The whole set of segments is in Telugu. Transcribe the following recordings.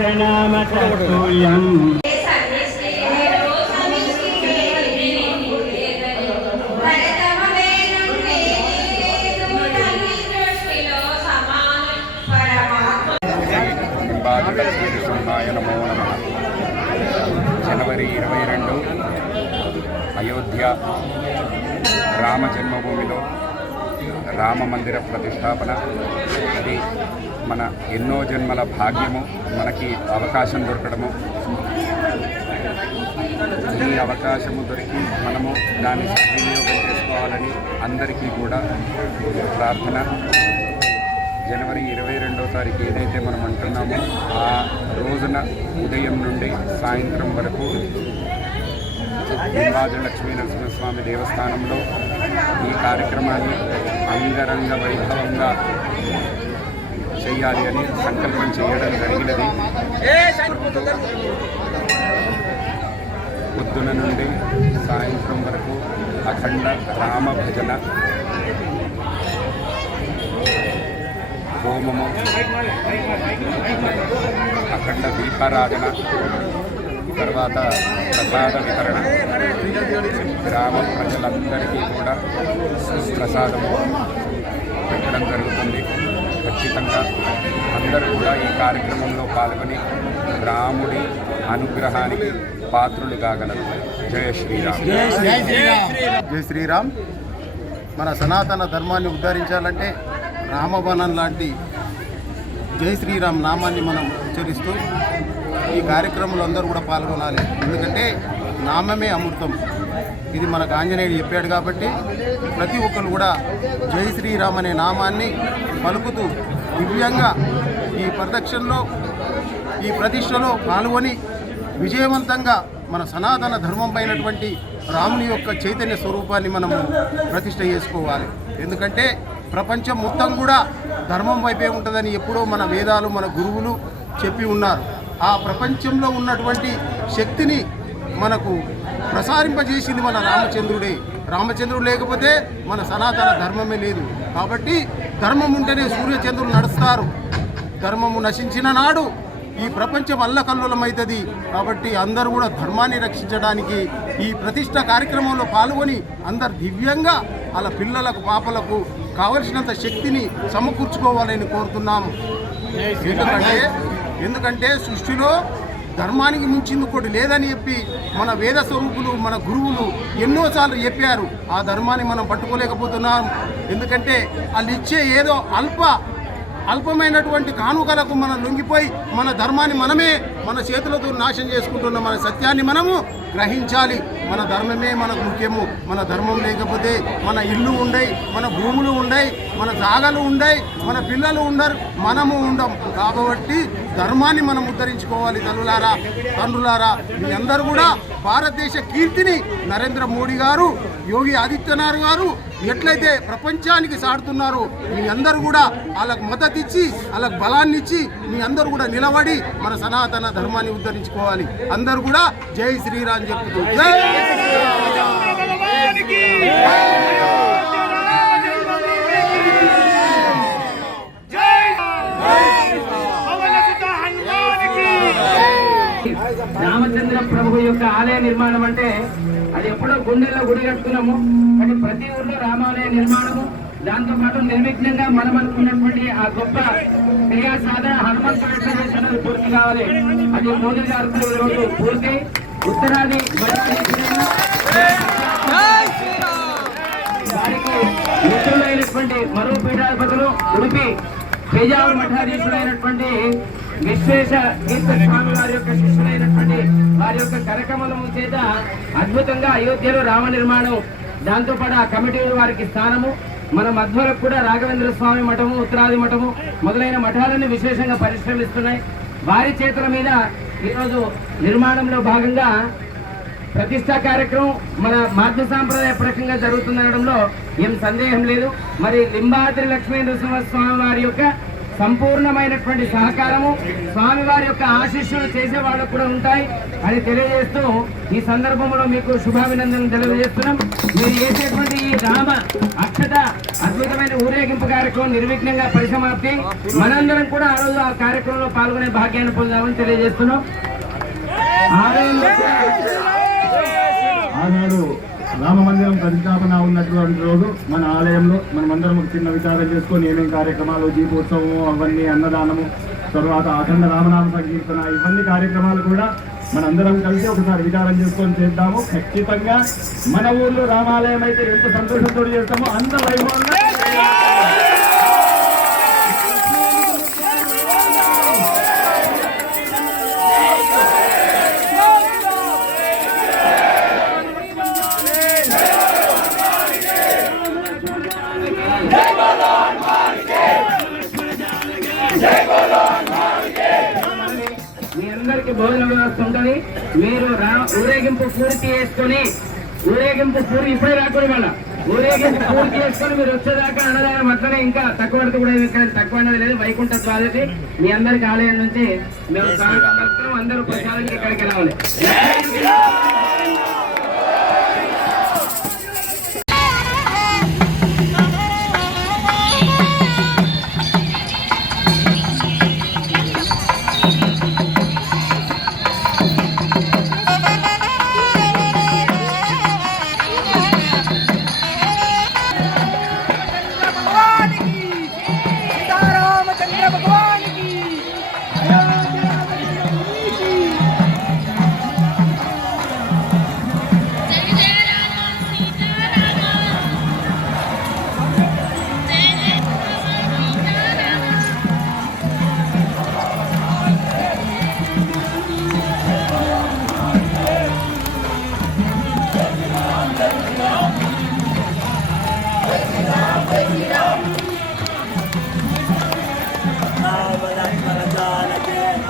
ప్రణామతూల్యం జనవరి ఇరవై రెండు అయోధ్య రామ జన్మభూమిలో రామ మందిర ప్రతిష్టాపన. అది మన ఎన్నో జన్మల భాగ్యము మనకి అవకాశం దొరకడము. ఈ అవకాశము దొరికి మనము దాన్ని సద్వినియోగం చేసుకోవాలని అందరికీ కూడా ప్రార్థన. జనవరి ఇరవై రెండో తారీఖు ఏదైతే మనం అంటున్నామో ఆ రోజున ఉదయం నుండి సాయంత్రం వరకు లింబాజ లక్ష్మీ నరసింహస్వామి దేవస్థానంలో ఈ కార్యక్రమాన్ని అంగరంగ వైభవంగా చేయాలి అని సంకల్పం చేయడం జరిగినది. పొద్దున నుండి సాయంత్రం వరకు అఖండ రామ భజన. హోమము. అఖండ దీపారాధన. తర్వాత ప్రసాద వితరణ. గ్రామ ప్రజలందరికీ కూడా ప్రసాదము పెట్టడం జరుగుతుంది. ఖచ్చితంగా అందరూ కూడా ఈ కార్యక్రమంలో పాల్గొని రాముడి అనుగ్రహానికి పాత్రులు కాగలరు. జయ శ్రీరామ్. జై శ్రీరామ్. మన సనాతన ధర్మాన్ని ఉద్ధరించాలంటే రామవనం లాంటి జై శ్రీరామ్ నామాన్ని మనం ఉచ్చరిస్తూ ఈ కార్యక్రమంలో అందరూ కూడా పాల్గొనాలి. ఎందుకంటే నామమే అమృతం. ఇది మనకు ఆంజనేయుడు చెప్పాడు కాబట్టి ప్రతి ఒక్కరు కూడా జై శ్రీరామ్ అనే నామాన్ని పలుకుతూ దివ్యంగా ఈ ప్రదక్షిణలో ఈ ప్రతిష్టలో పాల్గొని విజయవంతంగా మన సనాతన ధర్మం పైనటువంటి రాముని యొక్క చైతన్య స్వరూపాన్ని మనము ప్రతిష్ట చేసుకోవాలి. ఎందుకంటే ప్రపంచం మొత్తం కూడా ధర్మం వైపే ఉంటుందని ఎప్పుడో మన వేదాలు మన గురువులు చెప్పి ఉన్నారు. ఆ ప్రపంచంలో ఉన్నటువంటి శక్తిని మనకు ప్రసారింపజేసింది మన రామచంద్రుడే. రామచంద్రుడు లేకపోతే మన సనాతన ధర్మమే లేదు. కాబట్టి ధర్మం ఉంటేనే సూర్యచంద్రులు నడుస్తారు. ధర్మము నశించిన నాడు ఈ ప్రపంచం అల్లకల్లోలమవుతుంది కాబట్టి అందరూ కూడా ధర్మాన్ని రక్షించడానికి ఈ ప్రతిష్ట కార్యక్రమంలో పాల్గొని అందరు దివ్యంగా వాళ్ళ పిల్లలకు పాపలకు కావలసినంత శక్తిని సమకూర్చుకోవాలని కోరుతున్నాము. ఎందుకంటే ఎందుకంటే సృష్టిలో ధర్మానికి మించింది ఒకటి లేదని చెప్పి మన వేద స్వరూపులు మన గురువులు ఎన్నోసార్లు చెప్పారు. ఆ ధర్మాన్ని మనం పట్టుకోలేకపోతున్నాం. ఎందుకంటే వాళ్ళు ఇచ్చే ఏదో అల్ప అల్పమైనటువంటి కానుకలకు మనం లొంగిపోయి మన ధర్మాన్ని మనమే మన చేతులతో నాశనం చేసుకుంటున్న మన సత్యాన్ని మనము గ్రహించాలి. మన ధర్మమే మనకు ముఖ్యము. మన ధర్మం లేకపోతే మన ఇల్లు ఉండయి మన భూములు ఉండయి మన జాగలు ఉండయి మన పిల్లలు ఉండరు మనము ఉండం. కాబట్టి ధర్మాన్ని మనం ఉద్ధరించుకోవాలి తల్లులారా తండ్రులారా. మీ అందరూ కూడా భారతదేశ కీర్తిని నరేంద్ర మోడీ గారు యోగి ఆదిత్యనాథ్ గారు ఎట్లయితే ప్రపంచానికి సాడుతున్నారో మీ అందరూ కూడా వాళ్ళకు మద్దతు ఇచ్చి వాళ్ళకు బలాన్ని ఇచ్చి మీ అందరూ కూడా నిలబడి మన సనాతన ధర్మాన్ని ఉద్ధరించుకోవాలి. అందరూ కూడా జై శ్రీరామ్ చెప్తూ జై రామచంద్ర ప్రభు యొక్క ఆలయ నిర్మాణం అంటే అది ఎప్పుడో గుండెల్లో గుడి కట్టుకున్నాము. కానీ ప్రతి ఊర్లో రామాలయ నిర్మాణము. దాంతో పాటు నిర్విఘ్నంగా మనం అనుకున్నటువంటి ఆ గొప్ప క్రియా సాధన హనుమంతుడు పూర్తి కావాలి. అది మోదీ గారు ఈరోజు పూర్తి. ఉత్తరాది వారికి మిత్రులైనటువంటి మరో పీఠాధిపతులు ఉడిపి పేజావర మఠాధీశులైనటువంటి విశ్వేశ కీర్త స్వామి వారి యొక్క శిష్యులైనటువంటి వారి యొక్క కరకమలము చేత అద్భుతంగా అయోధ్యలో రామ నిర్మాణం. దాంతో పాటు ఆ కమిటీ వారికి స్థానము. మన మధ్వలకు కూడా రాఘవేంద్ర స్వామి మఠము ఉత్తరాది మఠము మొదలైన మఠాలను విశేషంగా పరిశ్రమిస్తున్నాయి. వారి చేతుల మీద ఈరోజు నిర్మాణంలో భాగంగా ప్రతిష్టా కార్యక్రమం మన మాధ్య సాంప్రదాయ ప్రకంగా జరుగుతుందనడంలో ఏం సందేహం లేదు. మరి లింబాద్రి లక్ష్మీ నరసింహ స్వామి వారి యొక్క సంపూర్ణమైనటువంటి సహకారము స్వామివారి యొక్క ఆశీస్సులు చేసే వాళ్ళకు కూడా ఉంటాయి. అని తెలియజేస్తూ ఈ సందర్భంలో మీకు శుభాభినందనలు తెలియజేస్తున్నాం. మీరు చేసేటువంటి ఈ రామ అక్షత అద్భుతమైన ఊరేగింపు కార్యక్రమం నిర్విఘ్నంగా పరిసమాప్తి. మనందరం కూడా ఆ రోజు ఆ కార్యక్రమంలో పాల్గొనే భాగ్యాన్ని పొందామని తెలియజేస్తున్నాం. ఆనాడు రామ మందిరం ప్రతిష్టాపన ఉన్నటువంటి రోజు మన ఆలయంలో మనమందరం ఒక చిన్న విచారం చేసుకొని ఏమేమి కార్యక్రమాలు దీపోత్సవము అవన్నీ అన్నదానము తర్వాత అఖండ రామనామ సంకీర్తన ఇవన్నీ కార్యక్రమాలు కూడా మనందరం కలిసి ఒకసారి విచారం చేసుకొని చేద్దాము. ఖచ్చితంగా మన ఊర్లో రామాలయం అయితే ఎంత సంతోషంతో చేస్తామో అంత వైభవంగా మీరు రా ఊరేగింపు పూర్తి చేసుకొని ఊరేగింపు పూర్తి ఇప్పుడే రాకూడదు వాళ్ళ ఊరేగింపు పూర్తి చేసుకొని మీరు వచ్చేదాకా అన్నదానం అట్లనే ఇంకా తక్కువ పడితే కూడా ఇక్కడ తక్కువ అన్నది లేదు వైకుంఠ ద్వాదశి. మీ అందరికి ఆలయం నుంచి మేము. అందరూ ప్రసాదానికి ఇక్కడికి రావాలి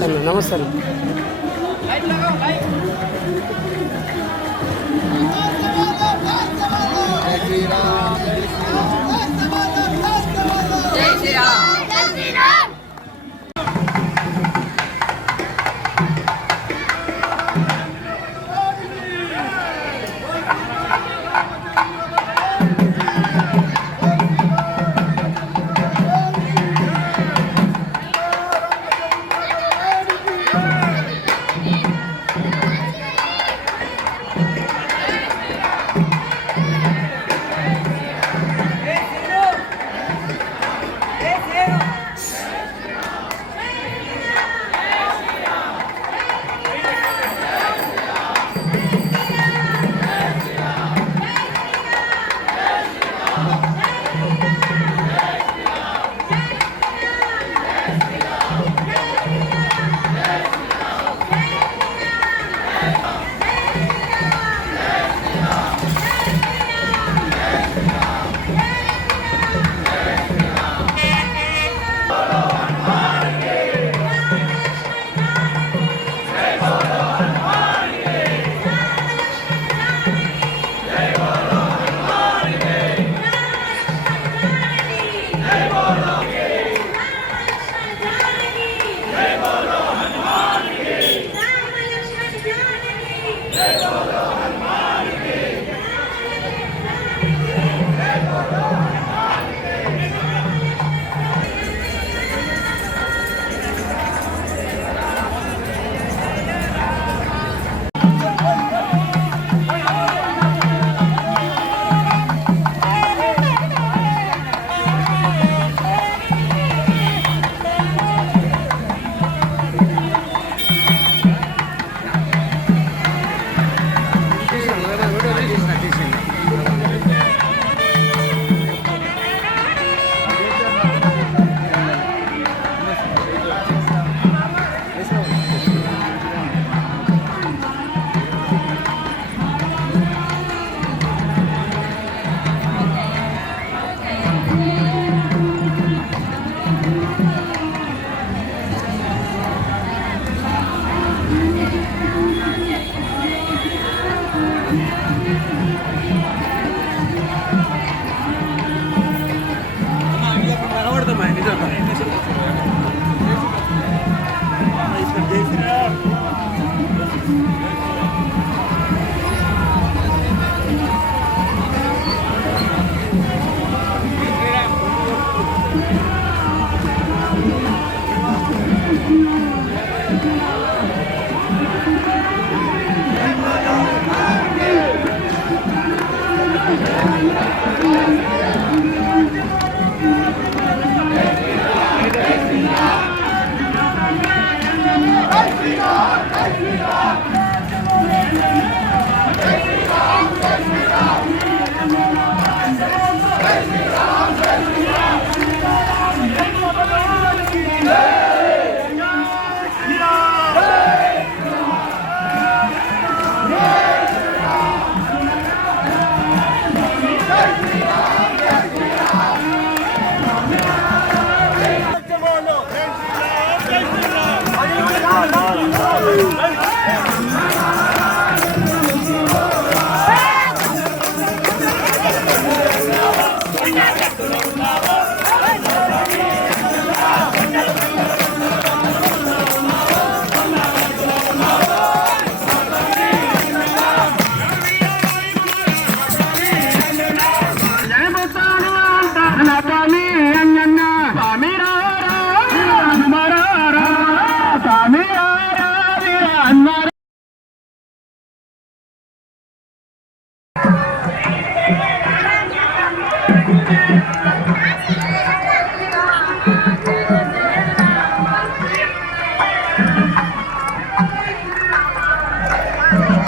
నమస్తే నమస్తే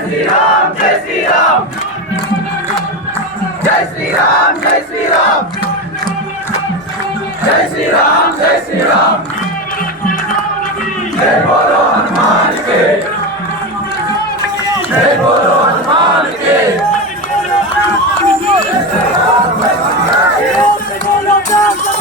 श्रीराम जय श्रीराम जय श्रीराम जय श्रीराम जय श्रीराम जय श्रीराम जय बोलो हनुमान के जय बोलो हनुमान के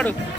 ある。